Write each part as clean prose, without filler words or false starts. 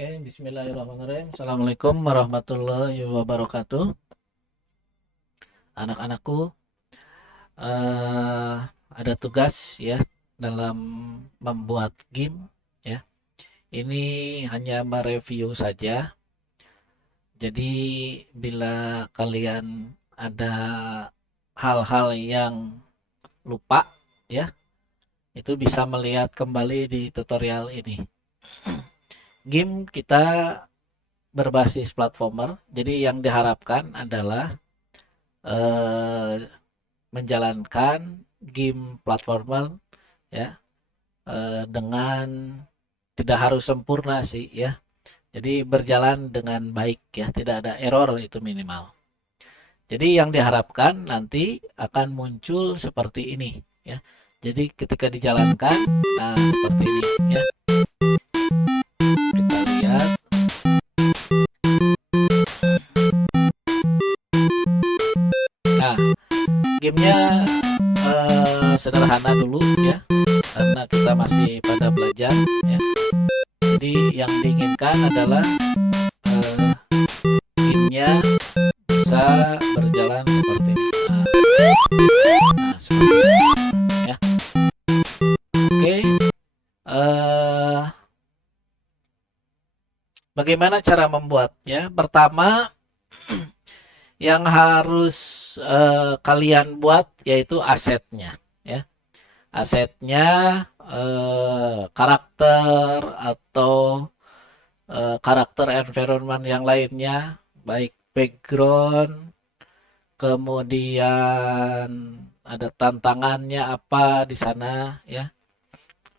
Oke, bismillahirrahmanirrahim. Assalamualaikum warahmatullahi wabarakatuh. Anak-anakku, ada tugas ya dalam membuat game ya. Ini hanya mereview saja. Jadi bila kalian ada hal-hal yang lupa ya, itu bisa melihat kembali di tutorial ini. Game kita berbasis platformer. Jadi yang diharapkan adalah eh, menjalankan game platformer ya dengan tidak harus sempurna sih ya. Jadi berjalan dengan baik ya, tidak ada error itu minimal. Jadi yang diharapkan nanti akan muncul seperti ini ya. Jadi ketika dijalankan, nah seperti ini ya. Kita lihat. Nah, gamenya sederhana dulu ya, karena kita masih pada belajar ya. Jadi yang diinginkan adalah eh, gamenya bisa berjalan seperti ini. Nah seperti ini ya. Oke, bagaimana cara membuatnya? Pertama, yang harus kalian buat yaitu asetnya ya. Asetnya karakter atau karakter environment yang lainnya, baik background, kemudian ada tantangannya apa di sana ya.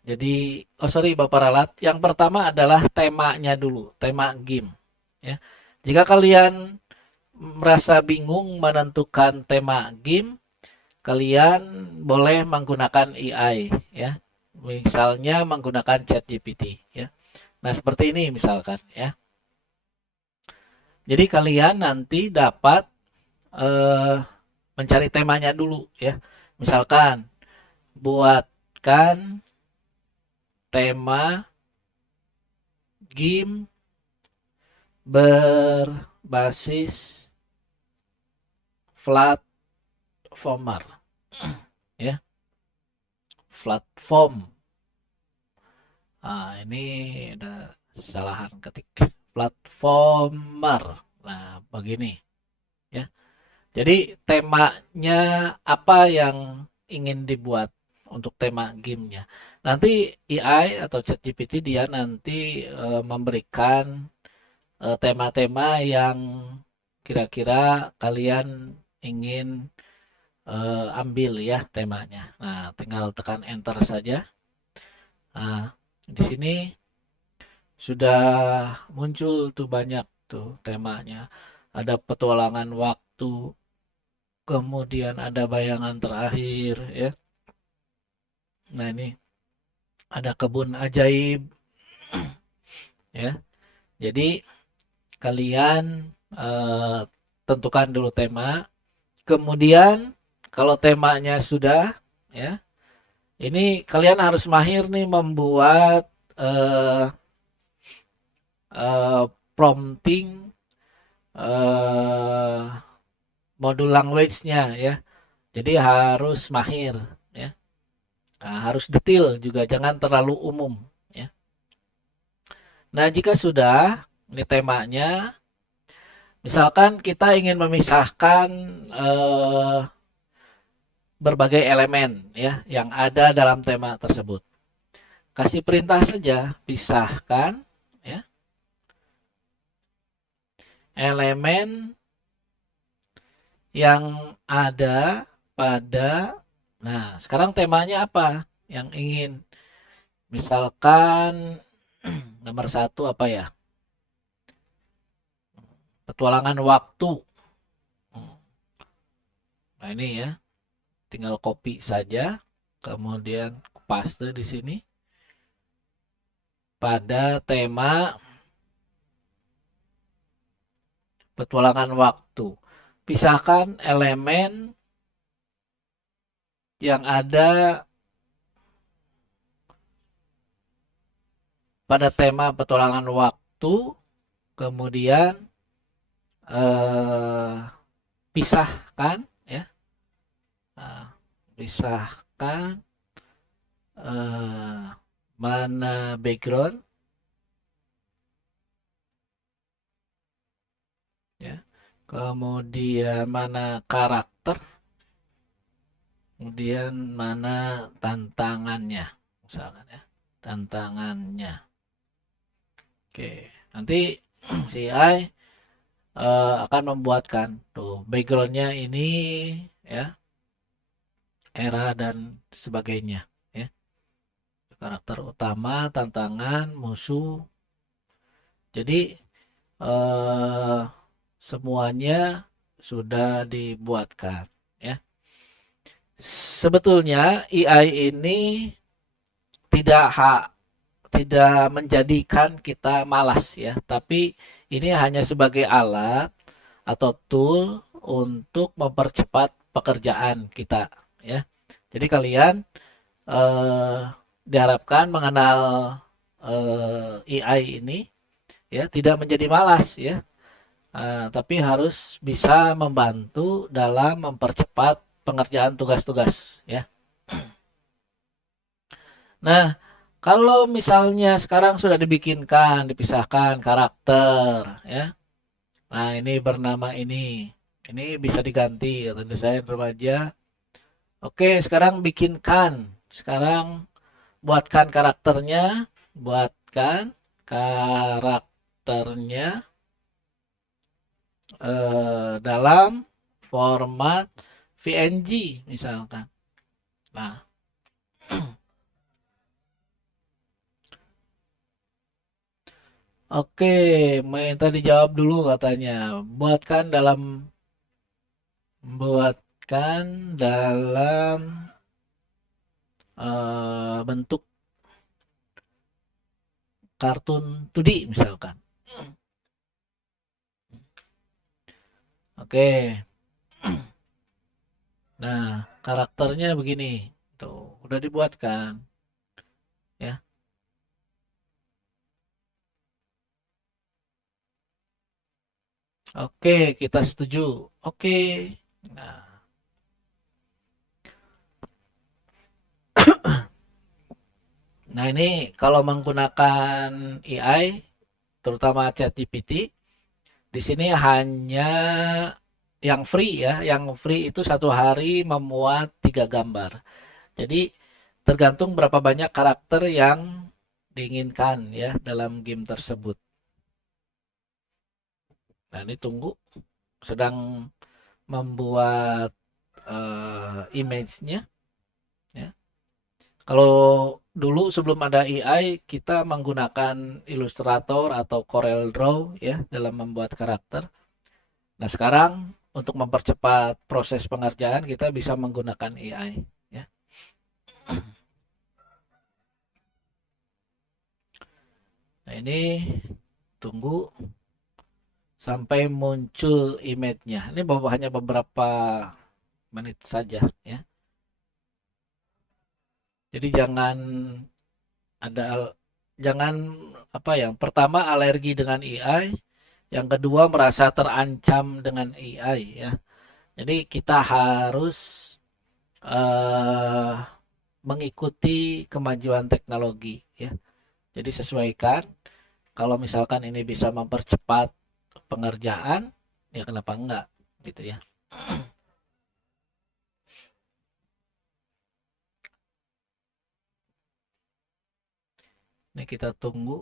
Jadi, oh sorry Bapak Ralat, yang pertama adalah temanya dulu, tema game ya. Jika kalian merasa bingung menentukan tema game, kalian boleh menggunakan AI ya. Misalnya menggunakan ChatGPT ya. Nah, seperti ini misalkan ya. Jadi kalian nanti dapat eh, mencari temanya dulu ya. Misalkan buatkan tema game berbasis platformer ya. Platform. Nah, ini ada kesalahan ketik. Platformer. Nah, begini ya. Jadi temanya apa yang ingin dibuat untuk tema gamenya. Nanti AI atau ChatGPT dia nanti memberikan tema-tema yang kira-kira kalian ingin ambil ya temanya. Nah, tinggal tekan enter saja. Nah, di sini sudah muncul tuh banyak tuh temanya. Ada petualangan waktu, kemudian ada bayangan terakhir ya. Nah, ini ada kebun ajaib ya. Jadi kalian tentukan dulu tema, kemudian kalau temanya sudah ya, ini kalian harus mahir nih membuat eh, prompting eh, modul language-nya ya. Jadi harus mahir ya. Nah, harus detail juga, jangan terlalu umum ya. Nah, jika sudah ini temanya, misalkan kita ingin memisahkan eh, berbagai elemen ya yang ada dalam tema tersebut. Kasih perintah saja, pisahkan ya elemen yang ada pada. Nah, sekarang temanya apa yang ingin? Misalkan nomor satu apa ya? Petualangan waktu. Nah, ini ya, tinggal copy saja, kemudian paste di sini pada tema petualangan waktu. Pisahkan elemen yang ada pada tema petualangan waktu. satu, kemudian eh, pisahkan ya. Nah, pisahkan eh, mana background ya. Kemudian mana karakter, kemudian mana tantangannya misalkan ya. Tantangannya. Oke, nanti si AI akan membuatkan tuh backgroundnya ini ya, era dan sebagainya ya. Karakter utama, tantangan, musuh. Jadi eh, semuanya sudah dibuatkan ya. Sebetulnya AI ini tidak tidak menjadikan kita malas ya, tapi ini hanya sebagai alat atau tool untuk mempercepat pekerjaan kita ya. Jadi kalian eh, diharapkan mengenal AI ini ya, tidak menjadi malas ya, tapi harus bisa membantu dalam mempercepat pengerjaan tugas-tugas ya. Nah, kalau misalnya sekarang sudah dibikinkan, dipisahkan karakter ya. Nah, ini bernama ini. Ini bisa diganti kata desain remaja. Oke, sekarang bikinkan. Sekarang buatkan karakternya, buatkan karakternya dalam format PNG misalkan. Nah, oke, minta dijawab dulu katanya. Buatkan dalam bentuk kartun 2D misalkan. Oke. Nah, karakternya begini. Tuh, udah dibuatkan ya. Oke, kita setuju. Oke. Nah, nah ini kalau menggunakan AI, terutama ChatGPT, di sini hanya yang free ya. Yang free itu satu hari memuat 3 gambar. Jadi tergantung berapa banyak karakter yang diinginkan ya dalam game tersebut. Nah ini tunggu, sedang membuat image-nya ya. Kalau dulu sebelum ada AI kita menggunakan Illustrator atau Corel Draw ya dalam membuat karakter. Nah sekarang untuk mempercepat proses pengerjaan kita bisa menggunakan AI ya. Nah ini tunggu sampai muncul image-nya. Ini hanya beberapa menit saja ya. Jadi ada jangan apa ya? Pertama alergi dengan AI, yang kedua merasa terancam dengan AI ya. Jadi kita harus eh, mengikuti kemajuan teknologi ya. Jadi sesuaikan. Kalau misalkan ini bisa mempercepat pengerjaan, ya kenapa enggak gitu ya. Ini kita tunggu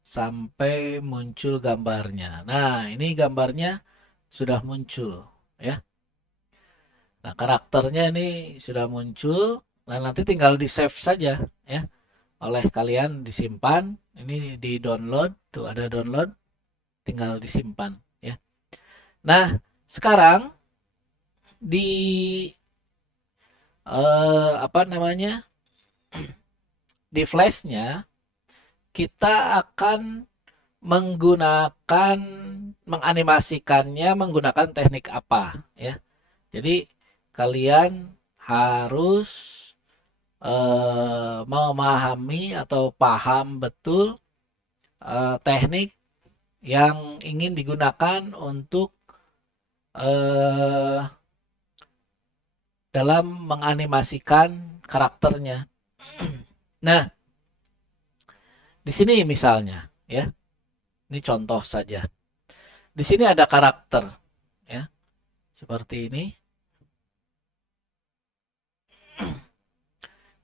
sampai muncul gambarnya. Nah, ini gambarnya sudah muncul ya. Nah, karakternya ini sudah muncul. Nah, nanti tinggal di save saja ya oleh kalian, disimpan. Ini di download, tuh ada download, tinggal disimpan ya. Nah, sekarang di apa namanya? Di flashnya kita akan menggunakan menganimasikannya menggunakan teknik apa ya. Jadi kalian harus memahami atau paham betul teknik yang ingin digunakan untuk eh, dalam menganimasikan karakternya. Nah, di sini misalnya, ya, ini contoh saja. Di sini ada karakter, ya, seperti ini.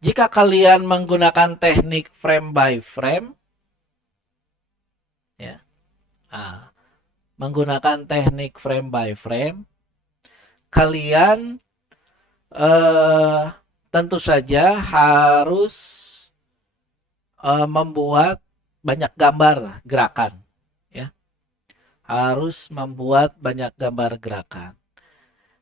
Jika kalian menggunakan teknik frame by frame, ya, menggunakan teknik frame by frame, kalian eh, tentu saja harus membuat banyak gambar gerakan, ya, harus membuat banyak gambar gerakan.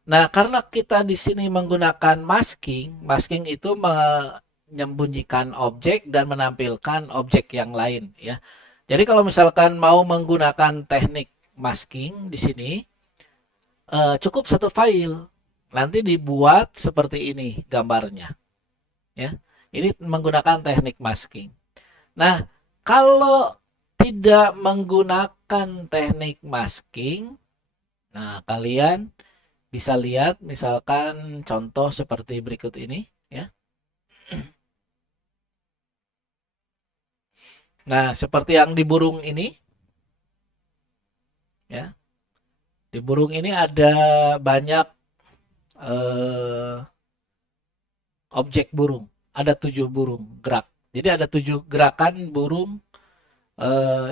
Nah, karena kita di sini menggunakan masking, masking itu menyembunyikan objek dan menampilkan objek yang lain, ya. Jadi kalau misalkan mau menggunakan teknik masking di sini, cukup satu file, nanti dibuat seperti ini gambarnya, ya. Ini menggunakan teknik masking. Nah, kalau tidak menggunakan teknik masking, nah kalian bisa lihat misalkan contoh seperti berikut ini, ya. Nah, seperti yang di burung ini, ya. Di burung ini ada banyak eh, objek burung. Ada 7 burung gerak. Jadi ada 7 gerakan burung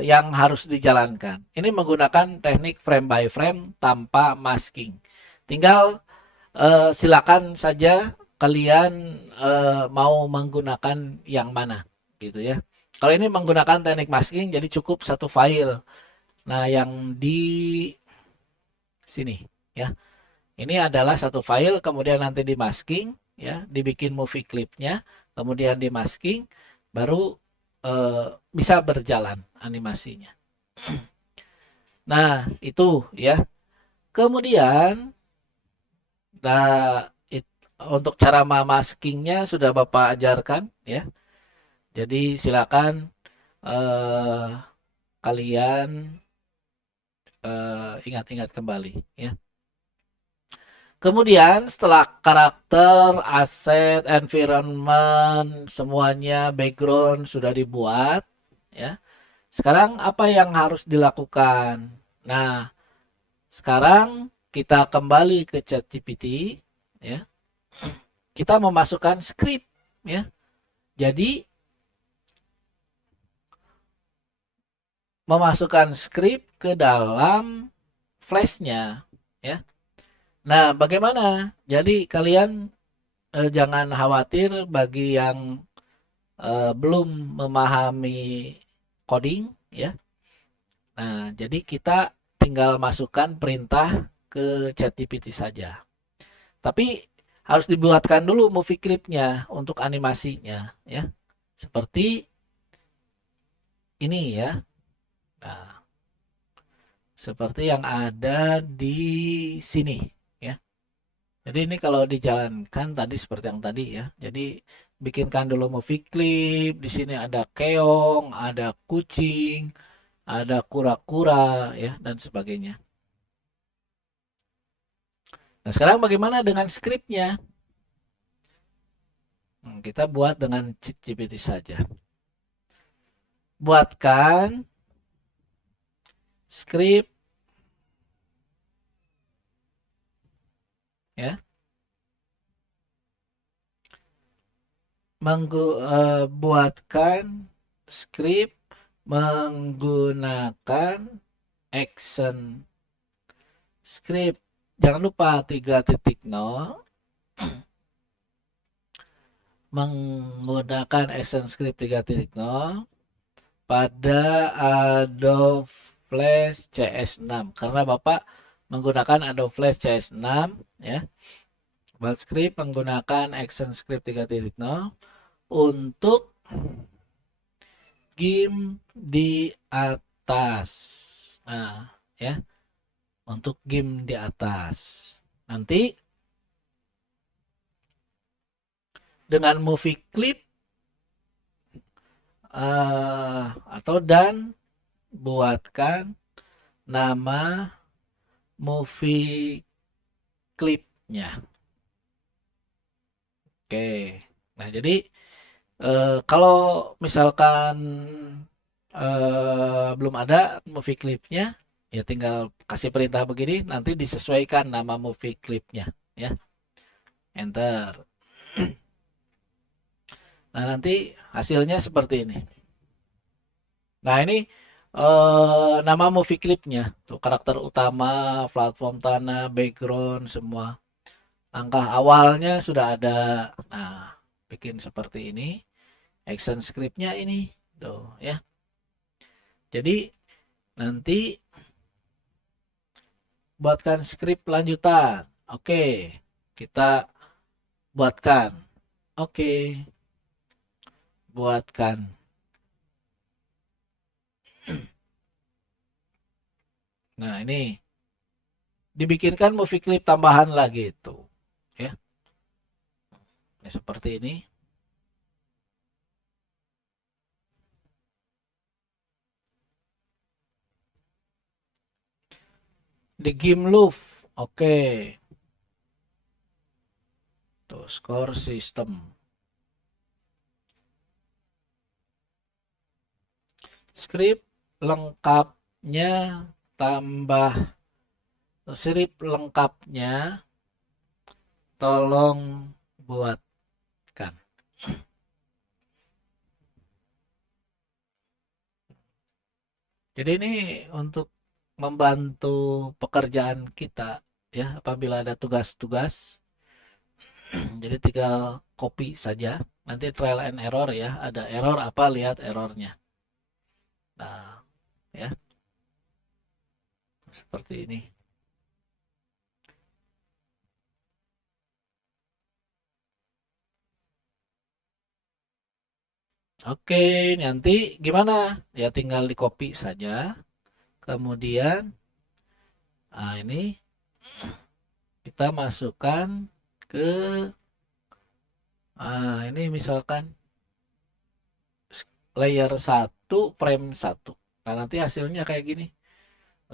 yang harus dijalankan. Ini menggunakan teknik frame by frame tanpa masking. Tinggal silakan saja kalian mau menggunakan yang mana, gitu ya. Kalau ini menggunakan teknik masking, jadi cukup satu file. Nah, yang di sini, ya, ini adalah satu file, kemudian nanti di masking, ya, dibikin movie clipnya, kemudian di masking, baru bisa berjalan animasinya. Nah, itu ya. Kemudian, nah, untuk cara memaskingnya sudah Bapak ajarkan, ya. Jadi silakan eh, kalian ingat-ingat kembali, ya. Kemudian setelah karakter, aset, environment, semuanya background sudah dibuat, ya. Sekarang apa yang harus dilakukan? Nah, sekarang kita kembali ke ChatGPT, ya. Kita memasukkan script, ya. Jadi memasukkan script ke dalam flashnya, ya. Nah, bagaimana? Jadi kalian jangan khawatir bagi yang belum memahami coding, ya. Nah, jadi kita tinggal masukkan perintah ke ChatGPT saja. Tapi harus dibuatkan dulu movie clipnya untuk animasinya, ya. Seperti ini, ya. Nah, seperti yang ada di sini, ya. Jadi ini kalau dijalankan tadi seperti yang tadi, ya. Jadi bikinkan dulu movie clip. Di sini ada keong, ada kucing, ada kura-kura, ya, dan sebagainya. Nah, sekarang bagaimana dengan skripnya? Kita buat dengan ChatGPT saja. Buatkan skrip, ya. Buatkan skrip menggunakan action script. Jangan lupa 3.0 menggunakan action script 3.0 pada Adobe Flash CS6 karena Bapak menggunakan Adobe Flash CS6, ya. Buat script menggunakan action script 3.0 untuk game di atas. Nah, ya, untuk game di atas. Nanti dengan movie clip atau dan buatkan nama movie clipnya. Oke. Nah, jadi kalau misalkan belum ada movie clipnya, ya tinggal kasih perintah begini, nanti disesuaikan nama movie clipnya, ya. Enter. Nah, nanti hasilnya seperti ini. Nah, ini nama movie clipnya. Tuh, karakter utama, platform tanah, background, semua. Langkah awalnya sudah ada. Nah, bikin seperti ini. Action scriptnya ini. Tuh, ya. Jadi, nanti buatkan skrip lanjutan. Oke, kita buatkan. Oke, buatkan. Nah, ini dibikinkan movie clip tambahan lagi itu, ya. Ya, seperti ini. Di game loop. Oke. Tuh, score system. Skrip lengkapnya tambah skrip lengkapnya tolong buatkan. Jadi ini untuk membantu pekerjaan kita, ya, apabila ada tugas-tugas. Jadi tinggal copy saja. Nanti trial and error, ya. Ada error apa, lihat errornya. Nah, ya. Seperti ini. Oke, nanti gimana? Ya tinggal di copy saja. Kemudian, nah ini kita masukkan ke, ini misalkan layer 1, frame 1. Nah, nanti hasilnya kayak gini.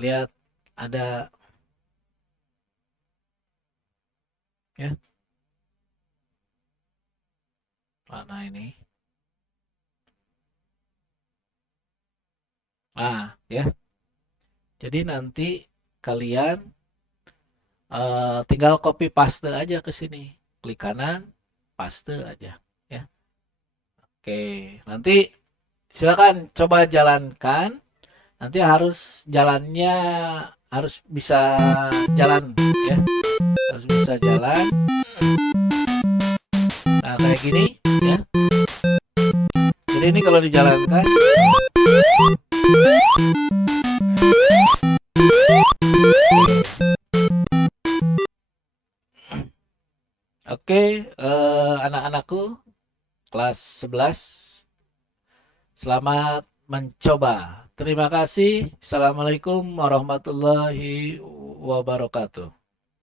Lihat, ada, ya. Mana ini? Nah, ya. Jadi nanti kalian tinggal copy paste aja ke sini. Klik kanan, paste aja, ya. Oke, nanti silakan coba jalankan. Nanti harus jalannya harus bisa jalan, ya. Harus bisa jalan. Nah, kayak gini, ya. Jadi ini kalau dijalankan, oke, anak-anakku kelas 11, selamat mencoba. Terima kasih. Assalamualaikum warahmatullahi wabarakatuh.